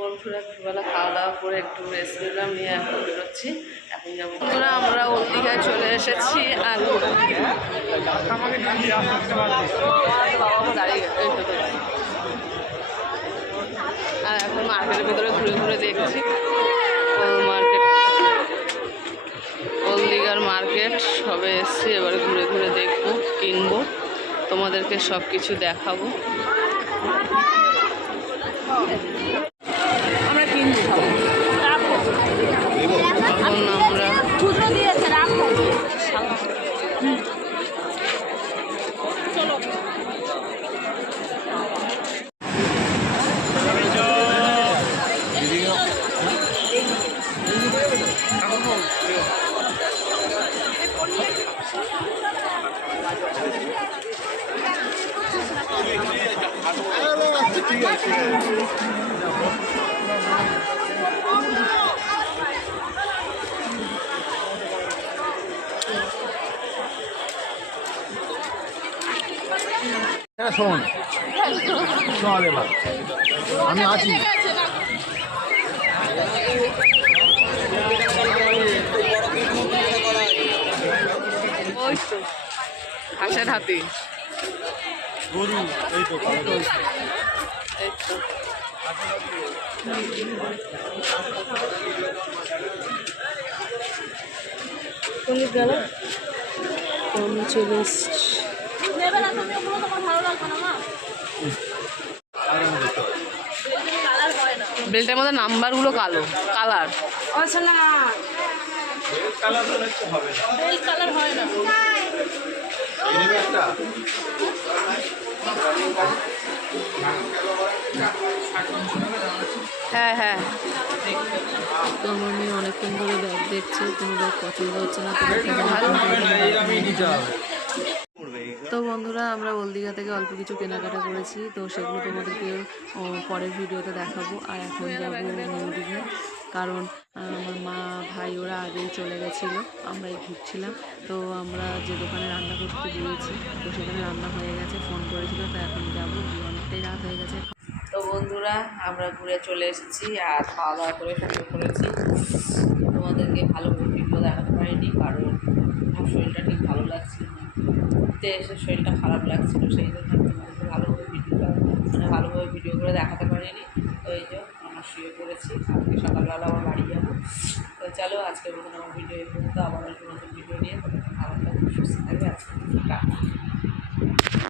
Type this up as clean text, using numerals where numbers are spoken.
বন্ধুরা দুপুরবেলা খাওয়া দাওয়া করে একটু রেস্ট নিলাম, নিয়ে এখন বেরোচ্ছি। এখন যাবো বন্ধুরা, আমরা ওল দীঘায় চলে এসেছি। আর দাঁড়িয়ে আর এখন মার্কেটের ভিতরে ঘুরে ঘুরে দেখছি মার্কেট, ওল দীঘার মার্কেট সবে এসছি। এবারে ঘুরে ঘুরে দেখবো, কিনবো, তোমাদেরকে সব কিছু দেখাবো। আমরা কিনবো, এখন আমরা ঠিক আছে। শোন চল এবার আমি আছি। হাঁসের হাতি, গরু, এই তো গেল চলে এসছি। বেল্টের মধ্যে নাম্বারগুলো কালো কালার, হ্যাঁ হ্যাঁ। তো আমি অনেকক্ষণ ধরে ব্যাগ দেখছি, কোনো ব্যাগ পছন্দ হচ্ছে না। তো বন্ধুরা, আমরা ওল দীঘা থেকে অল্প কিছু কেনাকাটা করেছি, তো সেগুলো তোমাদেরকে পরের ভিডিওতে দেখাবো। আর এখন যাবো নিউ দীঘায়, কারণ আমার মা ভাই ওরা আগেই চলে গেছিলো, আমরাই ঘুরছিলাম। তো আমরা যে দোকানে রান্না করতে দিয়েছি, তো সেখানে রান্না হয়ে গেছে, ফোন করেছিল, তো এখন যাবো, অনেকটাই রাত হয়ে গেছে। তো বন্ধুরা, আমরা ঘুরে চলে এসেছি আর খাওয়া দাওয়া করে শুরু করেছি। তোমাদেরকে ভালো ভিডিও দেখাতে পারিনি, কারণ আমার শরীরটা ঠিক ভালো লাগছিল না, ঘুরতে এসে শরীরটা খারাপ লাগছিলো, সেই জন্য তোমাদেরকে ভালোভাবে ভিডিও করে দেখাতে পারিনি। তো এই যে আমরা শুয়ে পড়েছি, আজকে সকালবেলা আবার বাড়ি যাবো। তো চলো, আজকের মতন আমার ভিডিও এই পর্যন্ত, আবার নতুন ভিডিও নিয়ে তোমাদের ভালো থাকবে, সুস্থ থাকবে। আজকে